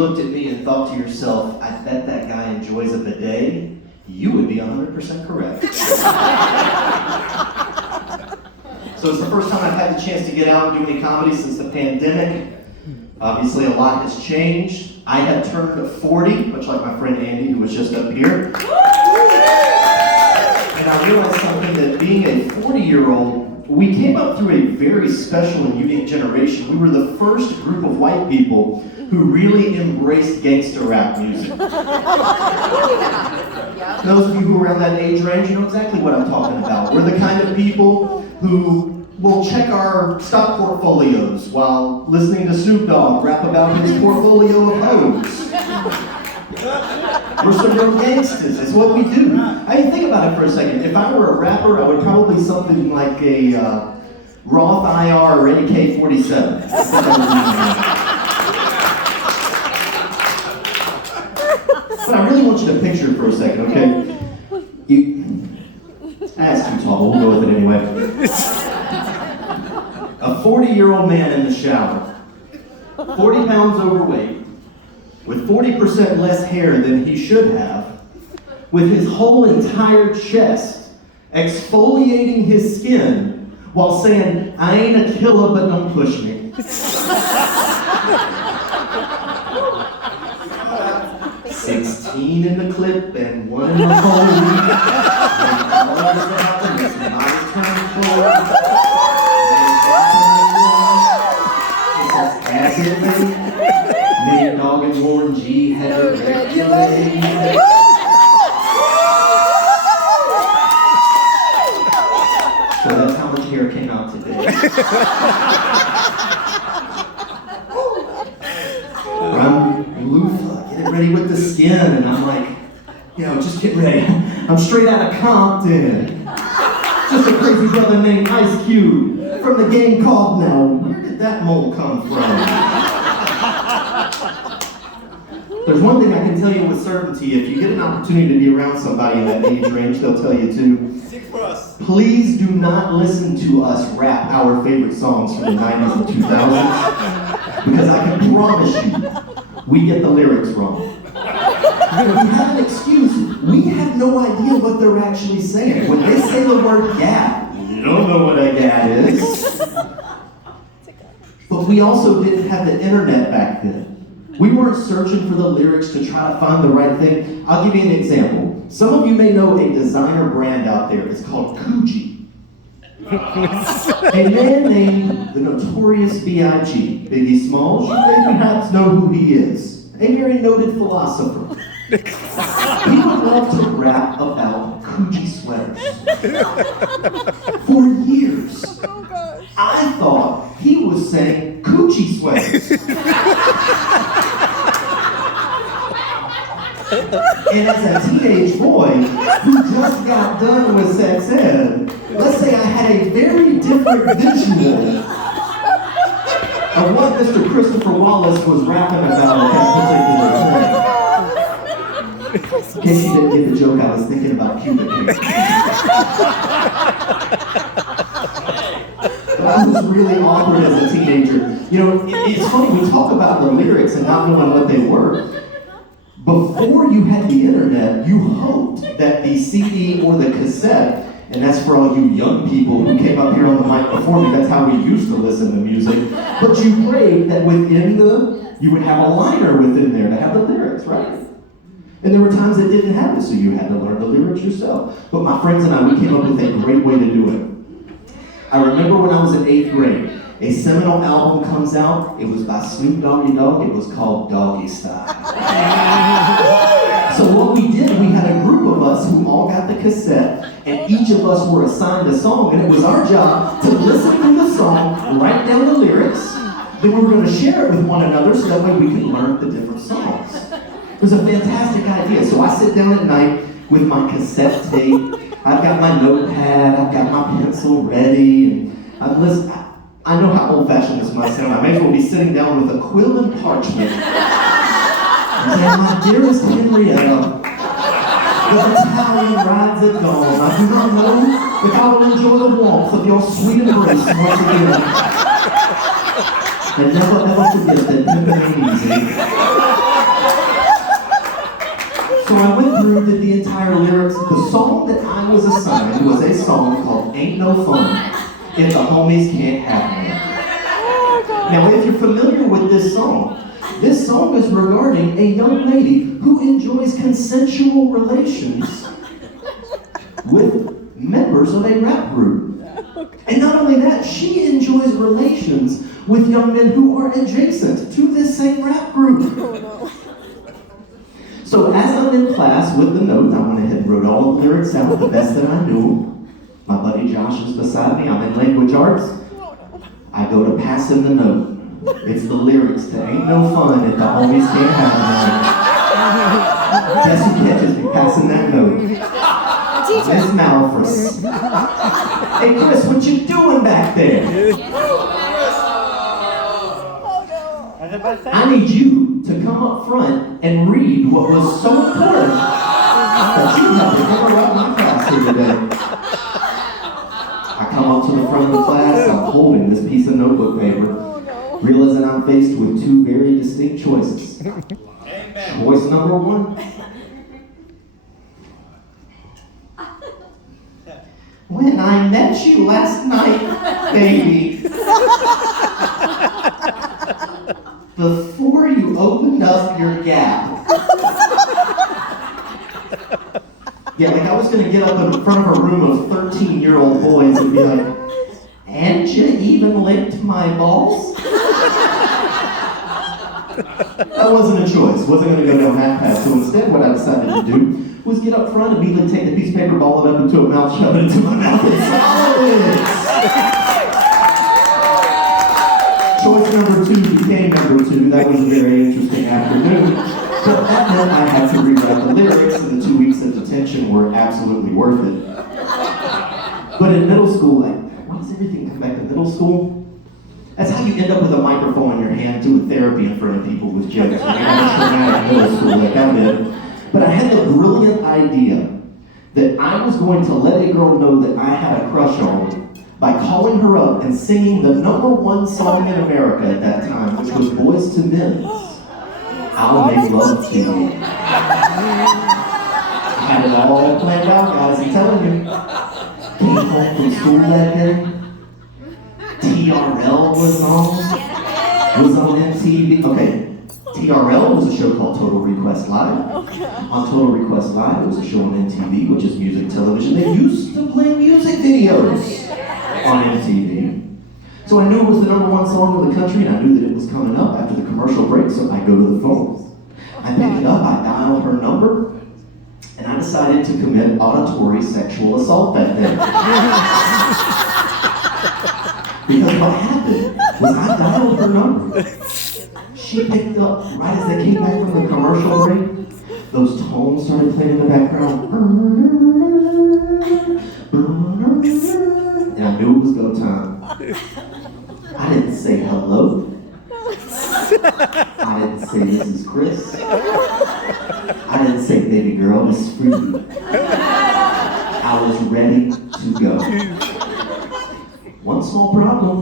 looked at me and thought to yourself, I bet that guy enjoys a bidet, you would be 100% correct. So it's the first time I've had the chance to get out and do any comedy since the pandemic. Obviously, a lot has changed. I have turned 40, much like my friend Andy, who was just up here. And I realized something, that being a 40-year-old, we came up through a very special and unique generation. We were the first group of white people who really embraced gangster rap music. Those of you who are around that age range, you know exactly what I'm talking about. We're the kind of people who will check our stock portfolios while listening to Snoop Dogg rap about his portfolio of hoes. We're some real gangsters, it's what we do. I mean, think about it for a second. If I were a rapper, I would probably something like a Roth IR or AK-47. But I really want you to picture it for a second, okay? That's too tall, we'll go with it anyway. A 40-year-old man in the shower, 40 pounds overweight, with 40% less hair than he should have, with his whole entire chest exfoliating his skin while saying, I ain't a killer, but don't push me. 16 in the clip and 1 in the hole. Nate Dogg and Warren G had it regulated. So that's how much hair came out today. I'm loofah, getting ready with the skin, and I'm like, just get ready. I'm straight out of Compton. Just a crazy brother named Ice Cube from the game called Now. Where did that mole come from? There's one thing I can tell you with certainty. If you get an opportunity to be around somebody in that age range, they'll tell you too. Please do not listen to us rap our favorite songs from the 90s and 2000s, because I can promise you, we get the lyrics wrong. We have an excuse. We have no idea what they're actually saying. When they say the word gap, you don't know what a gap is. But we also didn't have the internet back then. We weren't searching for the lyrics to try to find the right thing. I'll give you an example. Some of you may know a designer brand out there. It's called Coogi. A man named the Notorious B.I.G., Biggie Smalls, you may perhaps know who he is. A very noted philosopher. He would love to rap about Coogi sweaters. For years, I thought he was saying coochie sweaters. And as a teenage boy who just got done with sex ed, let's say I had a very different visual of what Mr. Christopher Wallace was rapping about at that particular time. In case you didn't get the joke, I was thinking about pubic hair. But I was really awkward as a teenager. It's funny, we talk about the lyrics and not knowing what they were. Before you had the internet, you hoped that the CD or the cassette, and that's for all you young people who came up here on the mic before me, that's how we used to listen to music, but you prayed that you would have a liner within there to have the lyrics, right? And there were times that didn't have it, so you had to learn the lyrics yourself. But my friends and I, we came up with a great way to do it. I remember when I was in 8th grade, a seminal album comes out. It was by Snoop Doggy Dogg. It was called Doggy Style. So what we did, we had a group of us who all got the cassette, and each of us were assigned a song, and it was our job to listen to the song, write down the lyrics, then we were going to share it with one another so that way we could learn the different songs. It was a fantastic idea. So I sit down at night with my cassette tape. I've got my notepad, I've got my pencil ready, and I'm listening. I know how old-fashioned this might sound. I may as well be sitting down with a quill and parchment and saying, my dearest Henrietta, the battalion rides at dawn. I do not know if I will enjoy the warmth of your sweet embrace once again. And never, ever forget that pimpin' ain't easy. So I went through, did the entire lyrics. The song that I was assigned was a song called Ain't No Fun If the Homies Can't Have Me. Now, if you're familiar with this song is regarding a young lady who enjoys consensual relations with members of a rap group. And not only that, she enjoys relations with young men who are adjacent to this same rap group. So as I'm in class with the note, I went ahead and wrote all the lyrics out the best that I knew. My buddy Josh is beside me, I'm in language arts. I go to pass him the note. It's the lyrics to Ain't No Fun If the Homies Can't Have Me. Guess who catches me passing that note? Miss Malphus. Hey Chris, what you doing back there? I need you to come up front and read what was so important that you have to come around my class here today. I come up to the front of the class, I'm holding this piece of notebook paper, realizing I'm faced with two very distinct choices. Choice number one. When I met you last night, baby. Before you opened up your gap. Yeah, like I was gonna get up in front of a room of 13-year-old boys and be like, and you even licked my balls? That wasn't a choice. Wasn't gonna go down that path. So instead what I decided to do was get up front and immediately take the piece of paper, ball it up into a mouth, shove it into my mouth, and swallow it. Choice number two became number two. That was a very interesting afternoon. But that meant I had to rewrite the lyrics, and the 2 weeks of detention were absolutely worth it. But in middle school, like, why does everything come back to middle school? That's how you end up with a microphone in your hand doing therapy in front of people with jokes. You're traumatic middle school like I did. But I had the brilliant idea that I was going to let a girl know that I had a crush on by calling her up and singing the #1 song in America at that time, which was Boyz II Men's I'll Make Love to You. I had it all planned out, guys, I'm telling you. Came home from school that day. TRL was on MTV. Okay, TRL was a show called Total Request Live. On Total Request Live, it was a show on MTV, which is music television. They used to play music videos on MTV. So I knew it was the #1 song in the country, and I knew that it was coming up after the commercial break, so I go to the phone. I pick it up, I dial her number, and I decided to commit auditory sexual assault that day. Because what happened was I dialed her number. She picked up right as they came back from the commercial break. Those tones started playing in the background. And I knew it was go time. I didn't say hello. I didn't say this is Chris. I didn't say baby girl, this is for you. I was ready to go. One small problem.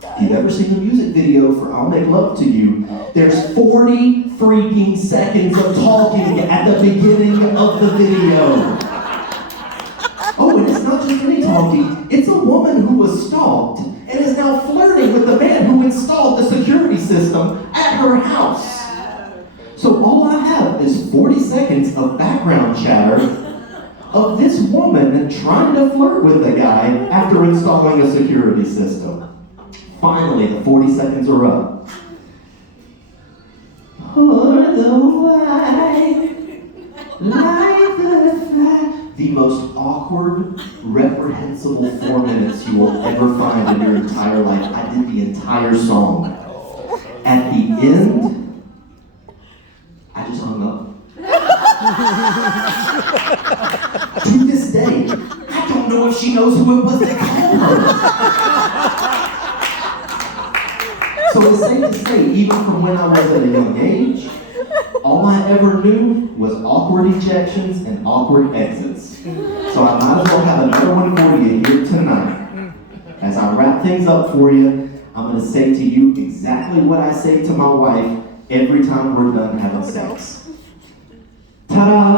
If you've ever seen a music video for I'll Make Love to You, there's 40 freaking seconds of talking at the beginning of the video. Oh, and it's not just any talking, it's a woman who was stalked and is now flirting with the man who installed the security system at her house. So all I have is 40 seconds of background chatter of this woman trying to flirt with the guy after installing a security system. Finally, the 40 seconds are up. Pour the wine, light the fire. The most awkward, reprehensible 4 minutes you will ever find in your entire life. I did the entire song. At the end, I just hung up. To this day, I don't know if she knows who it was that called her. So it's safe to say, even from when I was at a young age, all I ever knew was awkward ejections and awkward exits. So I might as well have another one for you here tonight. As I wrap things up for you, I'm going to say to you exactly what I say to my wife every time we're done having sex. Ta-da!